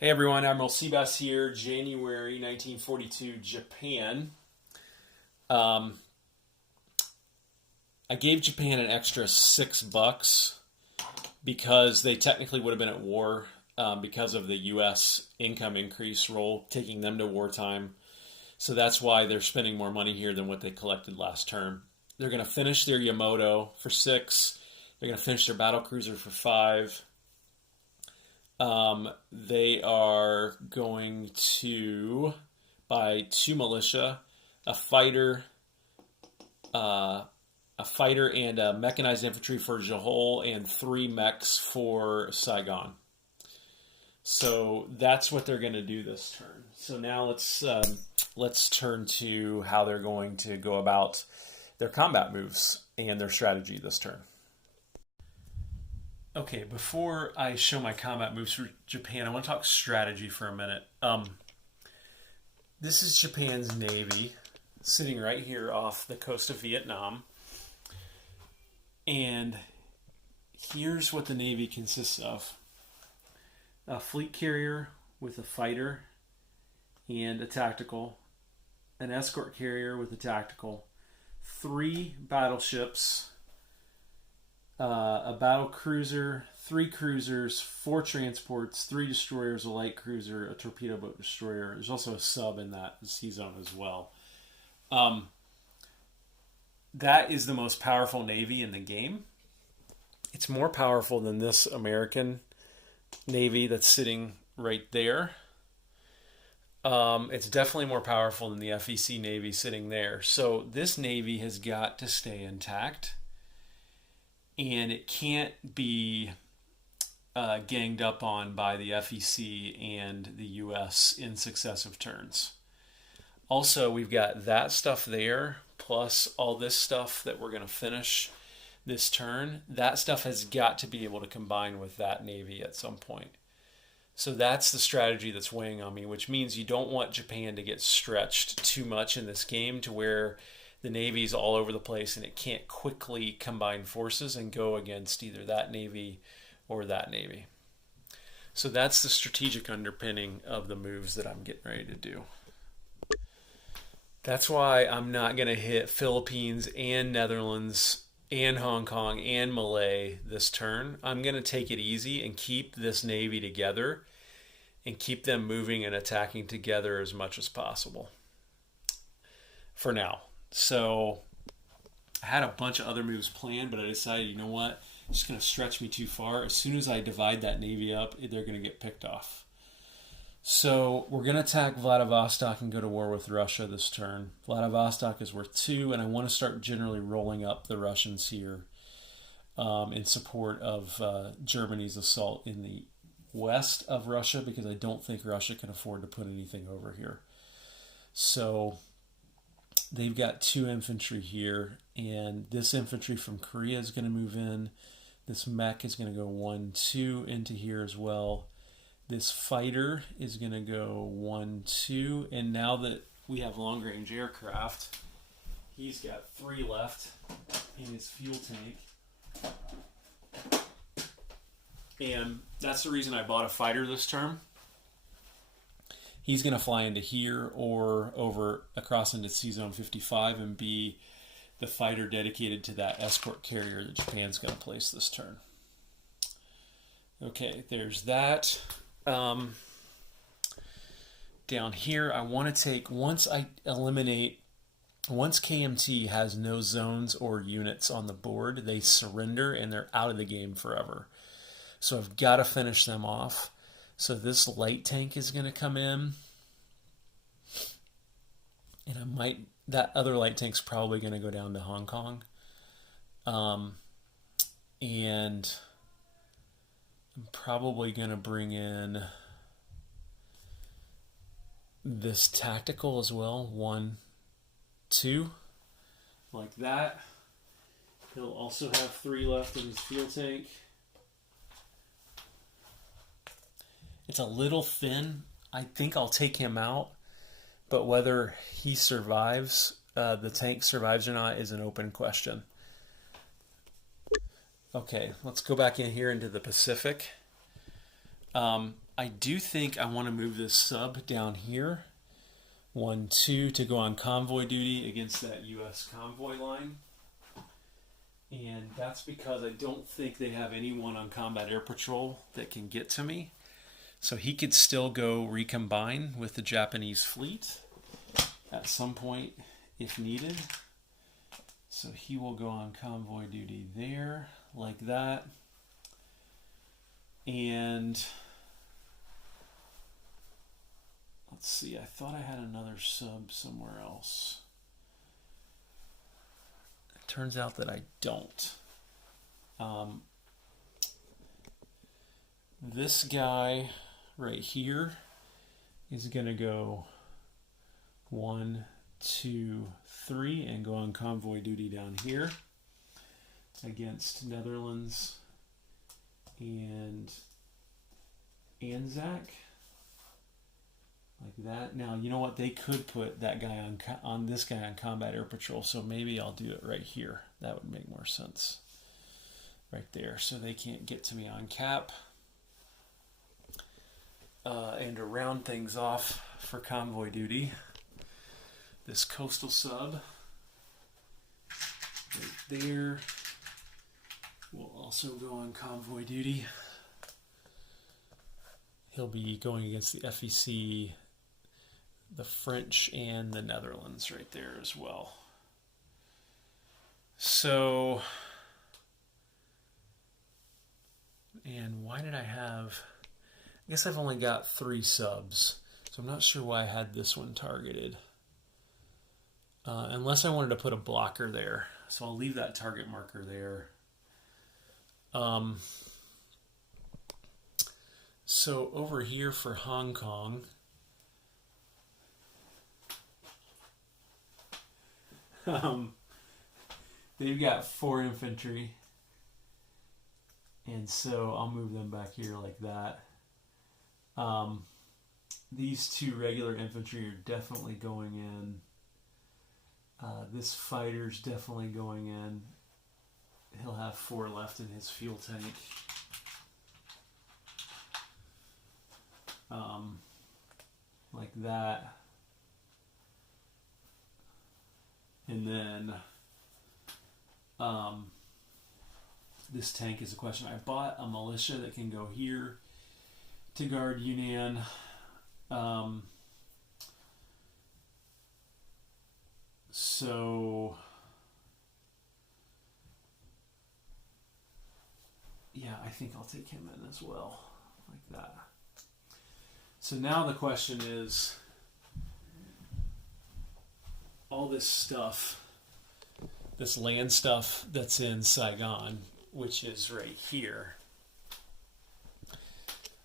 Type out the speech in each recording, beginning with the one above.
Hey everyone, Admiral Seabass here, January 1942, Japan. Um, I gave Japan an extra $6 because they technically would have been at war because of the U.S. income increase role, taking them to wartime. So that's why they're spending more money here than what they collected last term. They're going to finish their Yamato for 6. They're going to finish their battle cruiser for 5. They are going to buy 2 militia, a fighter, and a mechanized infantry for Johol, and 3 mechs for Saigon. So that's what they're going to do this turn. So now let's turn to how they're going to go about their combat moves and their strategy this turn. Okay, before I show my combat moves for Japan, I want to talk strategy for a minute. This is Japan's navy, sitting right here off the coast of Vietnam. And here's what the navy consists of. A fleet carrier with a fighter and a tactical, an escort carrier with a tactical, 3 battleships, a battle cruiser, 3 cruisers, 4 transports, 3 destroyers, a light cruiser, a torpedo boat destroyer. There's also a sub in that sea zone as well. That is the most powerful navy in the game. It's more powerful than this American navy that's sitting right there. It's definitely more powerful than the FEC navy sitting there. So this navy has got to stay intact. And it can't be ganged up on by the FEC and the US in successive turns. Also, we've got that stuff there, plus all this stuff that we're going to finish this turn. That stuff has got to be able to combine with that navy at some point. So that's the strategy that's weighing on me, which means you don't want Japan to get stretched too much in this game to where the navy's all over the place and it can't quickly combine forces and go against either that navy or that navy. So that's the strategic underpinning of the moves that I'm getting ready to do. That's why I'm not going to hit Philippines and Netherlands and Hong Kong and Malay this turn. I'm going to take it easy and keep this navy together and keep them moving and attacking together as much as possible for now. So I had a bunch of other moves planned, but I decided, you know what, it's just going to stretch me too far. As soon as I divide that navy up, they're going to get picked off. So we're going to attack Vladivostok and go to war with Russia this turn. Vladivostok is worth 2, and I want to start generally rolling up the Russians here in support of Germany's assault in the west of Russia, because I don't think Russia can afford to put anything over here. So they've got 2 infantry here, and this infantry from Korea is going to move in. This mech is going to go 1, 2 into here as well. This fighter is going to go 1, 2, and now that we have long-range aircraft, he's got 3 left in his fuel tank. And that's the reason I bought a fighter this term. He's going to fly into here or over across into Sea Zone 55 and be the fighter dedicated to that escort carrier that Japan's going to place this turn. Okay, there's that. Down here, I want to take, once KMT has no zones or units on the board, they surrender and they're out of the game forever. So I've got to finish them off. So this light tank is going to come in. And that other light tank's probably going to go down to Hong Kong. And I'm probably going to bring in this tactical as well. 1, 2, like that. He'll also have 3 left in his fuel tank. It's a little thin. I think I'll take him out, but whether he survives, the tank survives or not, is an open question. Okay, let's go back in here into the Pacific. I do think I want to move this sub down here. 1-2 to go on convoy duty against that U.S. convoy line. And that's because I don't think they have anyone on combat air patrol that can get to me. So he could still go recombine with the Japanese fleet at some point if needed. So he will go on convoy duty there, like that. And let's see, I thought I had another sub somewhere else. It turns out that I don't. This guy right here is going to go 1, 2, 3 and go on convoy duty down here against Netherlands and Anzac, like that. Now, you know what? They could put that guy on this guy on combat air patrol, so maybe I'll do it right here. That would make more sense. Right there, so they can't get to me on cap. And to round things off for convoy duty, this coastal sub right there will also go on convoy duty. He'll be going against the FEC, the French, and the Netherlands right there as well. So, and why did I have... I guess I've only got 3 subs, so I'm not sure why I had this one targeted. Unless I wanted to put a blocker there. So I'll leave that target marker there. So over here for Hong Kong, they've got 4 infantry. And so I'll move them back here like that. These 2 regular infantry are definitely going in. This fighter's definitely going in. He'll have 4 left in his fuel tank. Like that. And then this tank is a question. I bought a militia that can go here to guard Yunnan. So yeah, I think I'll take him in as well, like that. So now the question is, all this stuff, this land stuff that's in Saigon, which is right here,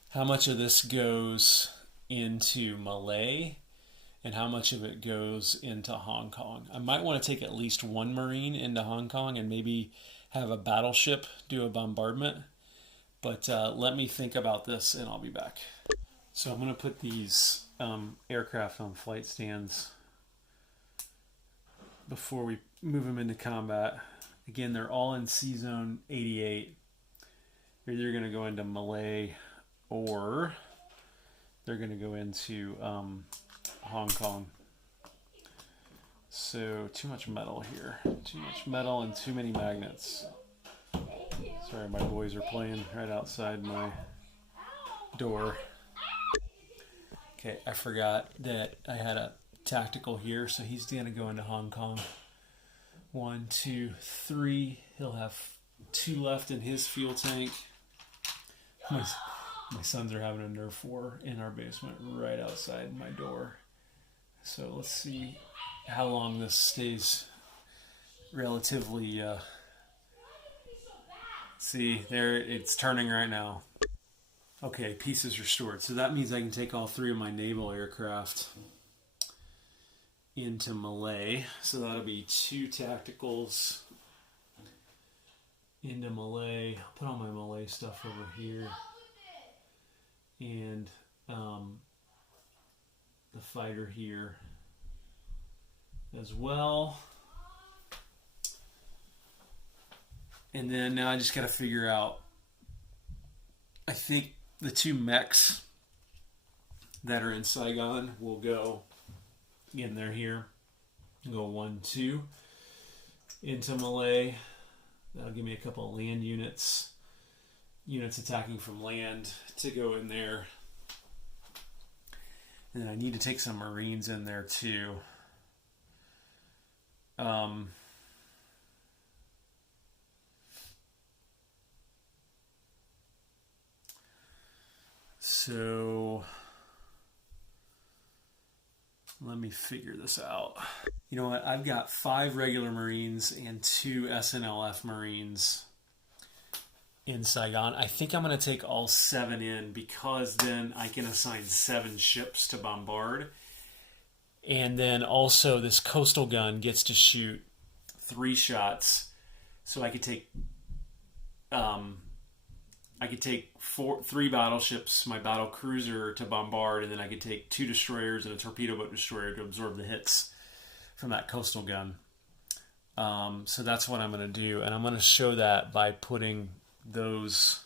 how much of this goes into Malay and how much of it goes into Hong Kong? I might want to take at least 1 Marine into Hong Kong and maybe have a battleship do a bombardment. But let me think about this and I'll be back. So I'm going to put these aircraft on flight stands before we move them into combat. Again, they're all in C-Zone 88. They're either going to go into Malay or they're going to go into Hong Kong. So too much metal here. Too much metal and too many magnets. Sorry, my boys are playing right outside my door. Okay, I forgot that I had a tactical here, so he's going to go into Hong Kong. 1, 2, 3. He'll have 2 left in his fuel tank. My sons are having a Nerf war in our basement right outside my door. So let's see how long this stays relatively... see, there it's turning right now. Okay, peace is restored. So that means I can take all 3 of my naval aircraft into Malay. So that'll be 2 tacticals into Malay. I'll put all my Malay stuff over here. And the fighter here as well. And then now I just got to figure out, I think the 2 mechs that are in Saigon will go in there here. Go 1, 2 into Malay. That'll give me a couple of land units attacking from land to go in there. And then I need to take some Marines in there too. So let me figure this out. You know what? I've got 5 regular Marines and 2 SNLF Marines in Saigon. I think I'm going to take all 7 in, because then I can assign 7 ships to bombard. And then also this coastal gun gets to shoot 3 shots. So I could take 3 battleships, my battle cruiser to bombard, and then I could take 2 destroyers and a torpedo boat destroyer to absorb the hits from that coastal gun. So that's what I'm going to do, and I'm going to show that by putting those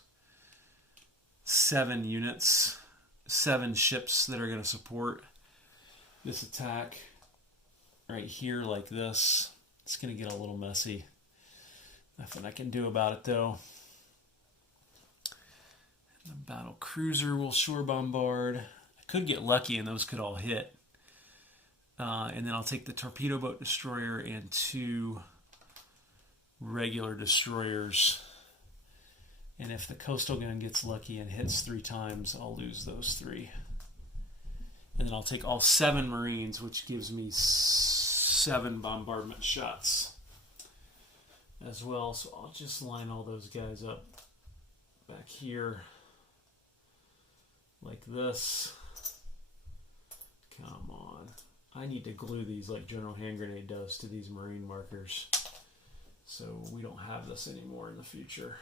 7 units, 7 ships that are going to support this attack right here like this. It's going to get a little messy. Nothing I can do about it though. The battle cruiser will shore bombard. I could get lucky and those could all hit. And then I'll take the torpedo boat destroyer and 2 regular destroyers. And if the coastal gun gets lucky and hits 3 times, I'll lose those 3. And then I'll take all 7 Marines, which gives me 7 bombardment shots as well. So I'll just line all those guys up back here like this. Come on. I need to glue these like General Hand Grenade does to these Marine markers, so we don't have this anymore in the future.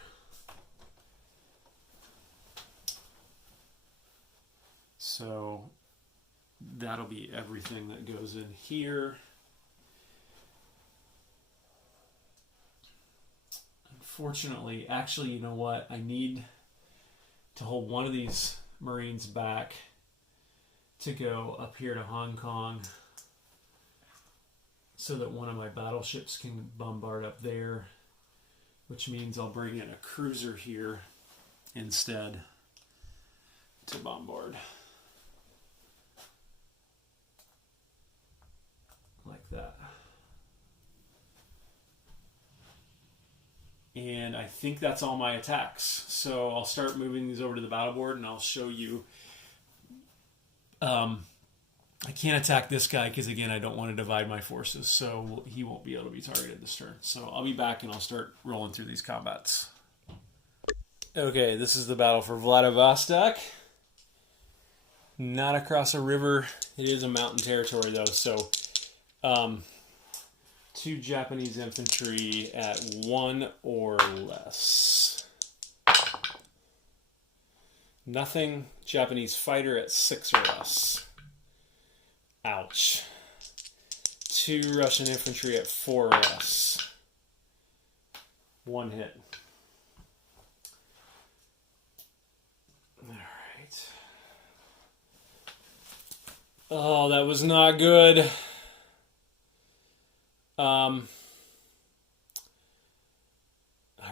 So that'll be everything that goes in here. Unfortunately, actually, you know what? I need to hold one of these Marines back to go up here to Hong Kong so that one of my battleships can bombard up there, which means I'll bring in a cruiser here instead to bombard. Like that. And I think that's all my attacks. So I'll start moving these over to the battle board and I'll show you. I can't attack this guy because, again, I don't want to divide my forces, so he won't be able to be targeted this turn. So I'll be back and I'll start rolling through these combats. Okay, this is the battle for Vladivostok. Not across a river. It is a mountain territory, though, so 2 Japanese infantry at 1 or less. Nothing. Japanese fighter at 6 or less. Ouch. 2 Russian infantry at 4 or less. 1 hit. Alright. Oh, that was not good. I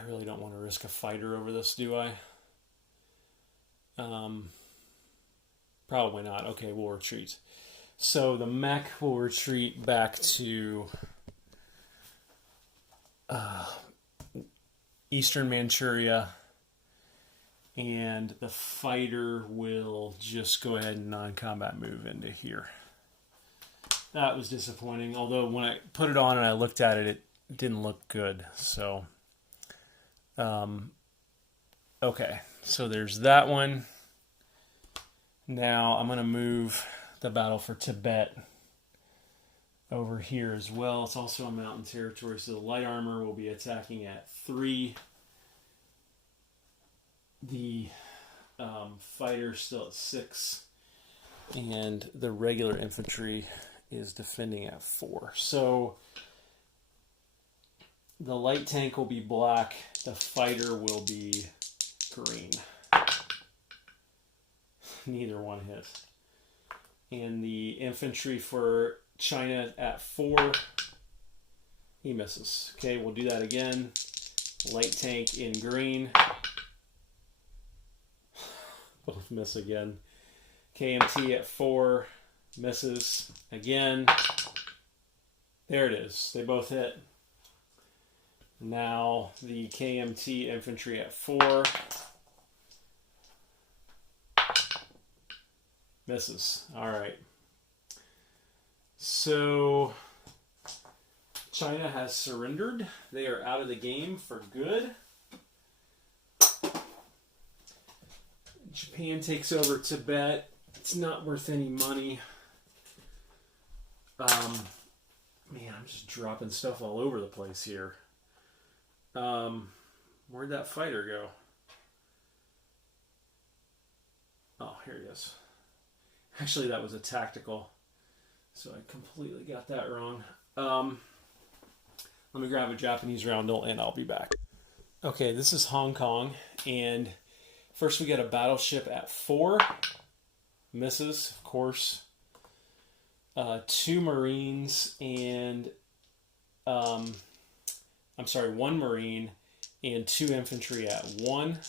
really don't want to risk a fighter over this, do I? Probably not. Okay, we'll retreat. So the mech will retreat back to Eastern Manchuria, and the fighter will just go ahead and non-combat move into here. That was disappointing, although when I put it on and I looked at it, it didn't look good. So, okay, so there's that one. Now I'm going to move the battle for Tibet over here as well. It's also a mountain territory, so the light armor will be attacking at 3. The fighter still at 6, and the regular infantry is defending at 4. So the light tank will be black, the fighter will be green. Neither one hit. And the infantry for China at 4. He misses. Okay, we'll do that again. Light tank in green. Both miss again. KMT at 4. Misses again. There it is. They both hit. Now the KMT infantry at 4. Misses. All right. So China has surrendered. They are out of the game for good. Japan takes over Tibet. It's not worth any money. Man, I'm just dropping stuff all over the place here. Where'd that fighter go? Oh, here he is. Actually, that was a tactical. So I completely got that wrong. Let me grab a Japanese roundel and I'll be back. Okay, this is Hong Kong. And first we got a battleship at 4. Misses, of course. 2 Marines and... I'm sorry, 1 Marine and 2 infantry at 1.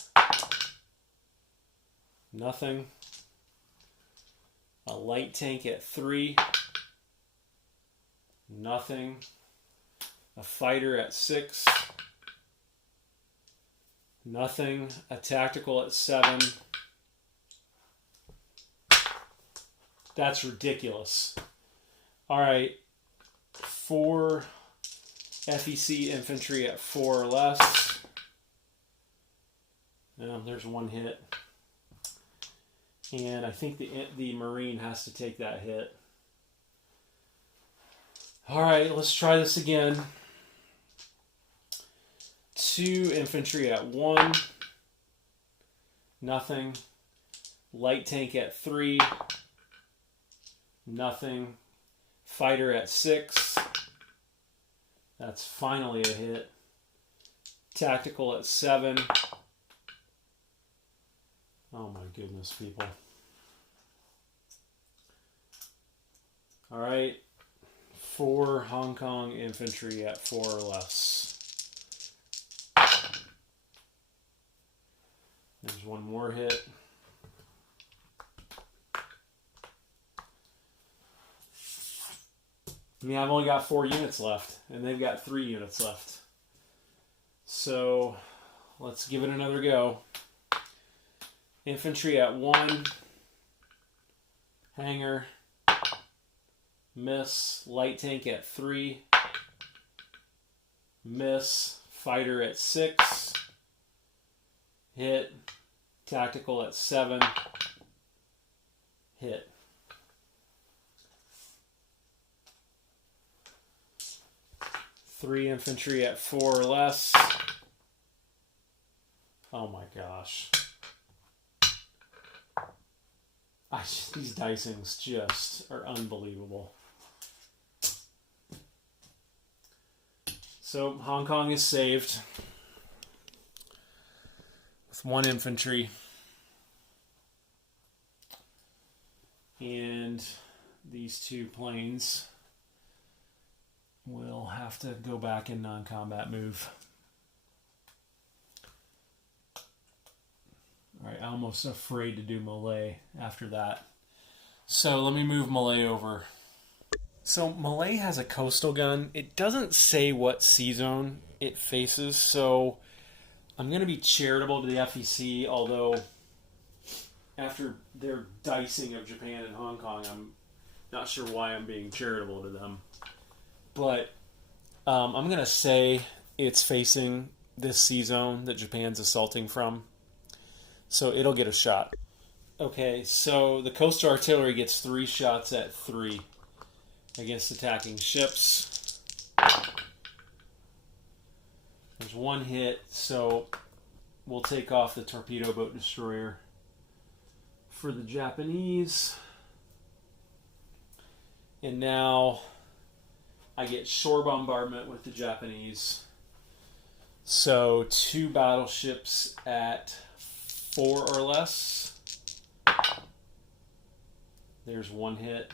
Nothing. A light tank at 3. Nothing. A fighter at 6. Nothing. A tactical at 7. That's ridiculous. All right. 4 FEC infantry at 4 or less. There's 1 hit. And I think the Marine has to take that hit. All right, let's try this again. 2 infantry at 1. Nothing. Light tank at 3. Nothing. Fighter at 6. That's finally a hit. Tactical at 7. Oh my goodness, people. All right. 4 Hong Kong infantry at 4 or less. There's 1 more hit. Yeah, I've only got 4 units left, and they've got 3 units left. So let's give it another go. Infantry at 1. Hangar. Miss. Light tank at 3. Miss. Fighter at 6. Hit. Tactical at 7. Hit. Three infantry at 4 or less. Oh my gosh. These dicings just are unbelievable. So Hong Kong is saved with 1 infantry. And these 2 planes will have to go back in non-combat move. All right, I'm almost afraid to do Malay after that. So let me move Malay over. So Malay has a coastal gun. It doesn't say what sea zone it faces, so I'm going to be charitable to the FEC, although after their dicing of Japan and Hong Kong, I'm not sure why I'm being charitable to them. But I'm going to say it's facing this sea zone that Japan's assaulting from. So it'll get a shot. Okay, so the coastal artillery gets 3 shots at 3 against attacking ships. There's 1 hit, so we'll take off the torpedo boat destroyer. For the Japanese. And now I get shore bombardment with the Japanese. So 2 battleships at 4 or less. There's one hit.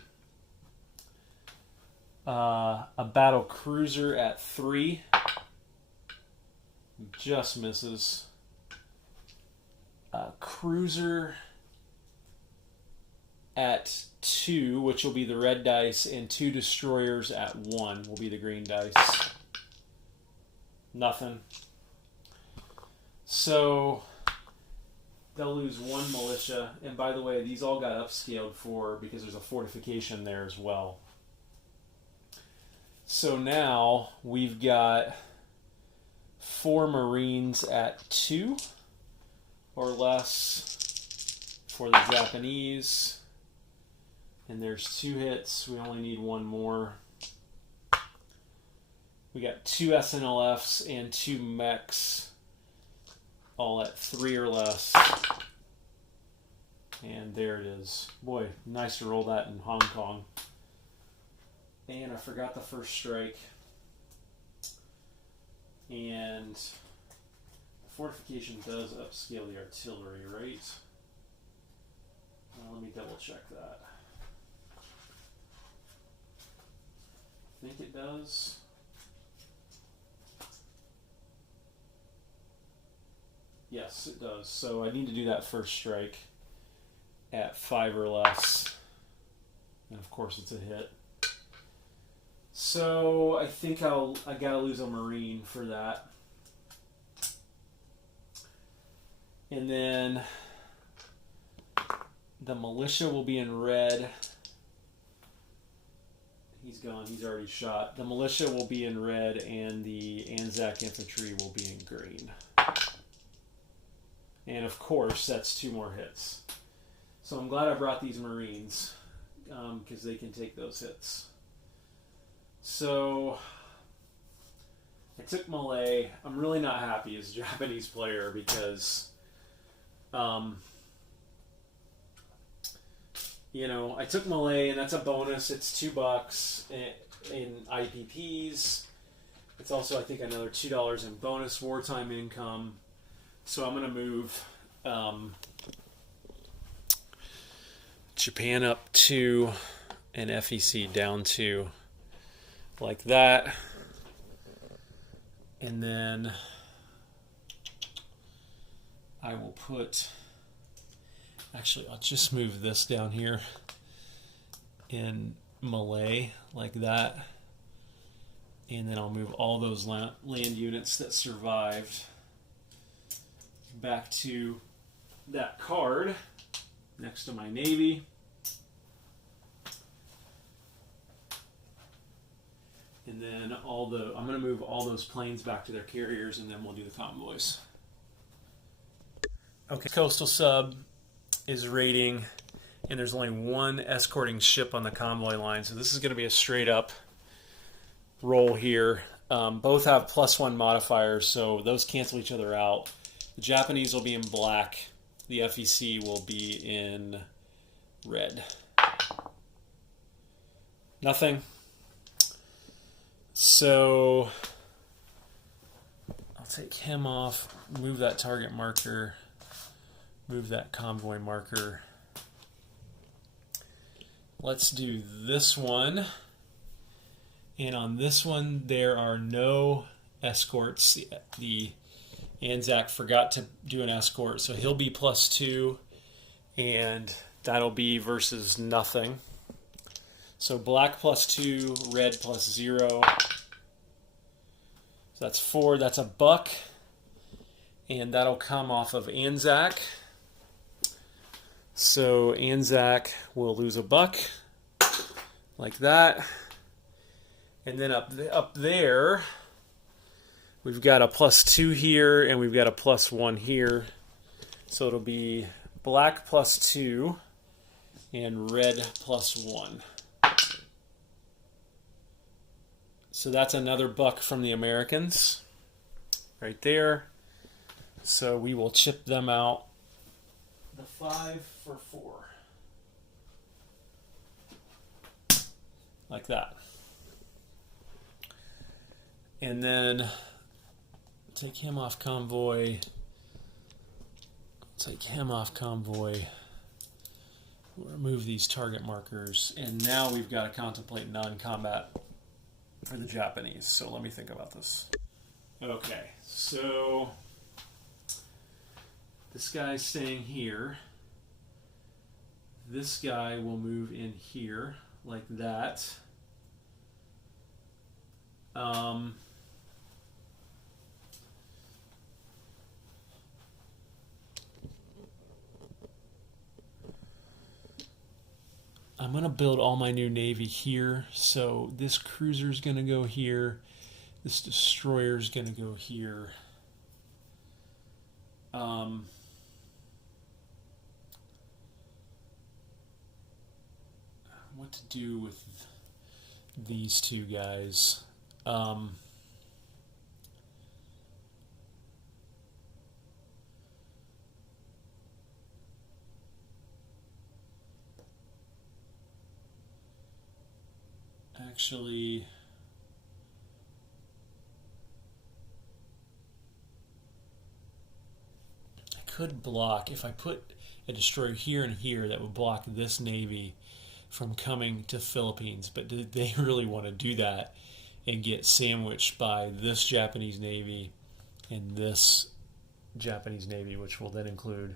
A battle cruiser at 3. Just misses. A cruiser at 2, which will be the red dice, and 2 destroyers at 1 will be the green dice. Nothing. So they'll lose 1 militia. And by the way, these all got upscaled for because there's a fortification there as well. So now we've got 4 Marines at 2 or less for the Japanese. And there's 2 hits. We only need 1 more. We got 2 SNLFs and 2 mechs, all at 3 or less. And there it is. Boy, nice to roll that in Hong Kong. And I forgot the first strike. And fortification does upscale the artillery, right? Let me double check that. I think it does. Yes, it does. So I need to do that first strike at 5 or less. And of course it's a hit. So I think I gotta lose a Marine for that. And then the militia will be in red. He's gone. He's already shot. The militia will be in red, and the Anzac infantry will be in green. And of course, that's 2 more hits. So I'm glad I brought these Marines, because they can take those hits. So I took Malay. I'm really not happy as a Japanese player because, you know, I took Malay, and that's a bonus. It's $2 in IPPs. It's also, I think, another $2 in bonus wartime income. So I'm going to move Japan up 2 and FEC down 2 like that. And then I will put, actually I'll just move this down here in Malay like that. And then I'll move all those land units that survived back to that card next to my Navy. And then I'm going to move all those planes back to their carriers, and then we'll do the convoys. Okay, Coastal Sub is raiding, and there's only 1 escorting ship on the convoy line, so this is going to be a straight up roll here. Both have +1 modifiers, so those cancel each other out. The Japanese will be in black. The FEC will be in red. Nothing. So I'll take him off, move that target marker, move that convoy marker. Let's do this one. And on this one, there are no escorts. The Anzac forgot to do an escort, so he'll be +2, and that'll be versus nothing. So black +2, red +0. So that's 4. That's a buck, and that'll come off of Anzac. So Anzac will lose a buck, like that. And then up there, we've got a +2 here, and we've got a +1 here. So it'll be black +2 and red +1. So that's another buck from the Americans right there. So we will chip them out. The 5 for 4. Like that. And then take him off convoy. Take him off convoy. We'll remove these target markers, and now we've got to contemplate non-combat for the Japanese. So let me think about this. Okay, so this guy's staying here. This guy will move in here like that. I'm going to build all my new Navy here. So this cruiser's going to go here. This destroyer's going to go here. What to do with these two guys? Actually, I could block if I put a destroyer here and here. That would block this Navy from coming to Philippines, but did they really want to do that and get sandwiched by this Japanese Navy and this Japanese Navy, which will then include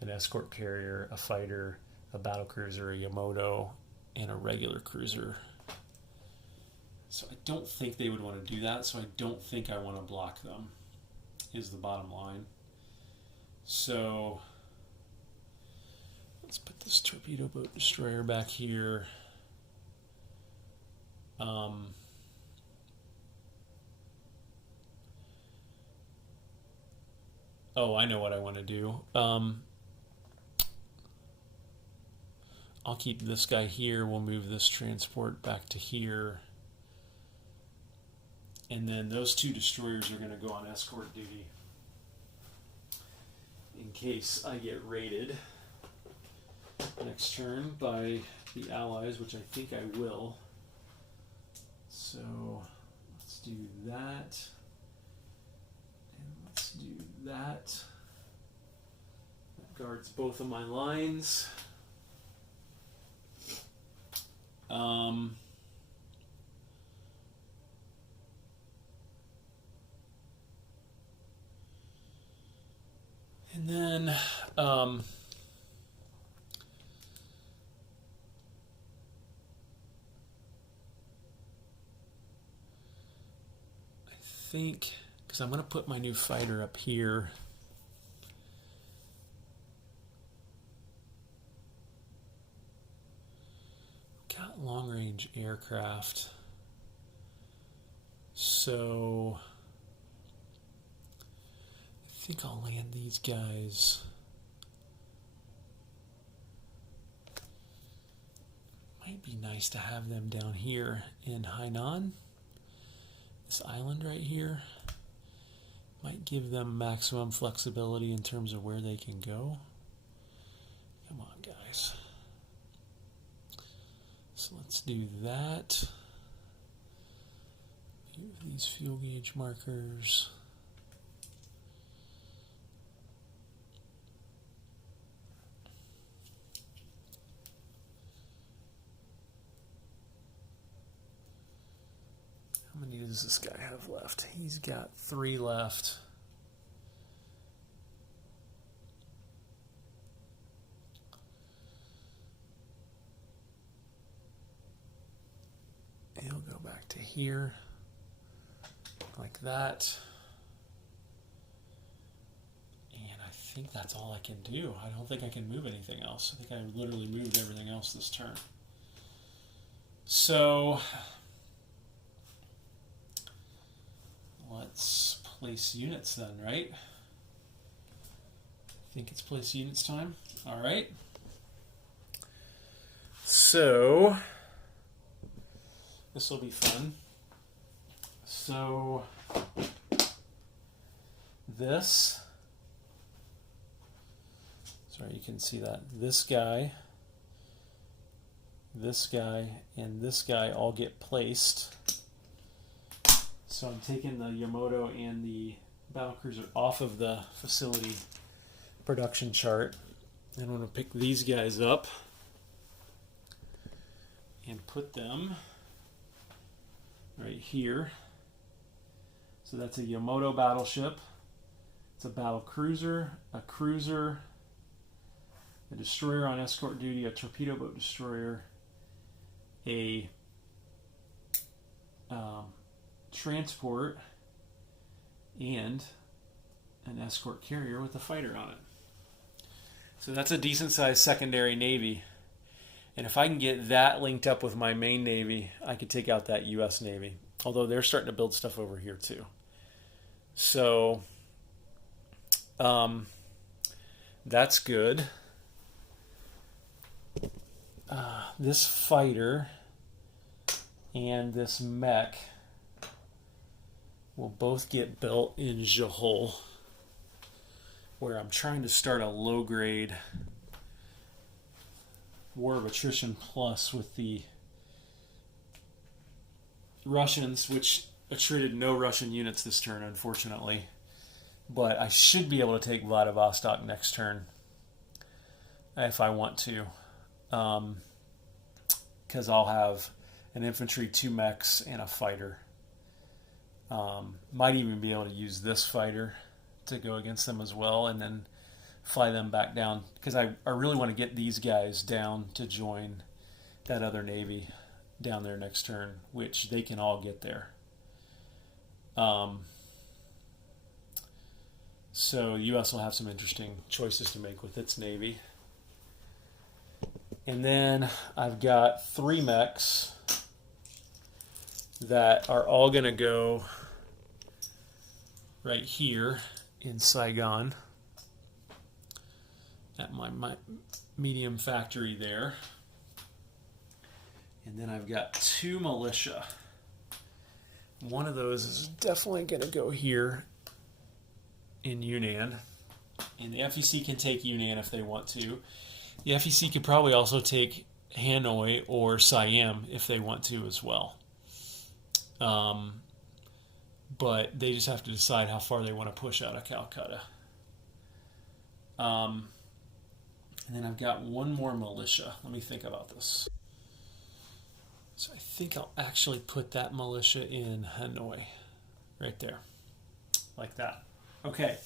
an escort carrier, a fighter, a battle cruiser, a Yamato, and a regular cruiser? So I don't think they would want to do that, so I don't think I want to block them, is the bottom line. So let's put this torpedo boat destroyer back here. Oh, I know what I want to do. I'll keep this guy here. We'll move this transport back to here. And then those two destroyers are going to go on escort duty in case I get raided next turn by the Allies, which I think I will. So let's do that. And let's do that. That guards both of my lines. And then I think, because I'm going to put my new fighter up here. Got long-range aircraft. So I think I'll land these guys. Might be nice to have them down here in Hainan. This island right here might give them maximum flexibility in terms of where they can go. Come on, guys. So let's do that. Move these fuel gauge markers. How many does this guy have left? He's got 3 left. He'll go back to here, like that. And I think that's all I can do. I don't think I can move anything else. I think I literally moved everything else this turn. So let's place units then, right? I think it's place units time. All right. So this will be fun. So this, sorry, you can see that. This guy, and this guy all get placed. So I'm taking the Yamato and the battlecruiser off of the facility production chart. And I'm going to pick these guys up. and put them right here. So that's a Yamato battleship. It's a battle cruiser, a cruiser, a destroyer on escort duty, a torpedo boat destroyer, a transport, and an escort carrier with a fighter on it. So that's a decent sized secondary navy. And if I can get that linked up with my main navy, I could take out that U.S. Navy. Although they're starting to build stuff over here too. So that's good. This fighter and this mech will both get built in Johor, where I'm trying to start a low-grade War of Attrition Plus with the Russians, which attrited no Russian units this turn, unfortunately. But I should be able to take Vladivostok next turn if I want to. Because I'll have an infantry, 2 mechs, and a fighter. Might even be able to use this fighter to go against them as well, and then fly them back down. Because I really want to get these guys down to join that other navy down there next turn, which they can all get there. So the U.S. will have some interesting choices to make with its navy. And then I've got 3 mechs that are all going to go right here in Saigon at my medium factory there. And then I've got 2 militia. One of those is definitely going to go here in Yunnan. And the FEC can take Yunnan if they want to. The FEC could probably also take Hanoi or Siam if they want to as well. But they just have to decide how far they want to push out of Calcutta. And then I've got 1 more militia. Let me think about this. So I think I'll actually put that militia in Hanoi. Right there. Like that. Okay.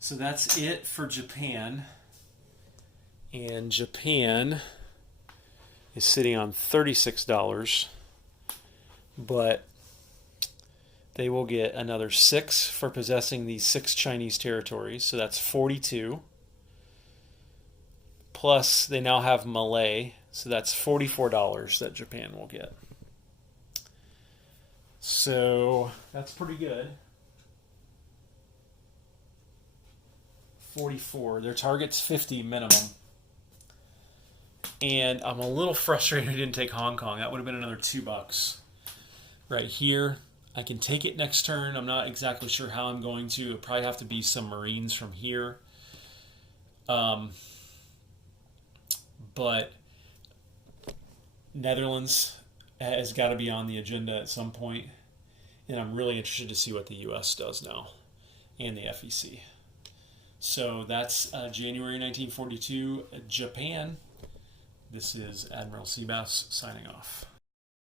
So that's it for Japan. And Japan is sitting on $36. But they will get another 6 for possessing these 6 Chinese territories. So that's 42. Plus, they now have Malay. So that's $44 that Japan will get. So that's pretty good. 44. Their target's 50 minimum. And I'm a little frustrated I didn't take Hong Kong. That would have been another $2 right here. I can take it next turn. I'm not exactly sure how I'm going to. It'll probably have to be some Marines from here. But Netherlands has got to be on the agenda at some point. And I'm really interested to see what the U.S. does now. And the FEC. So that's January 1942, Japan. This is Admiral Seabass signing off.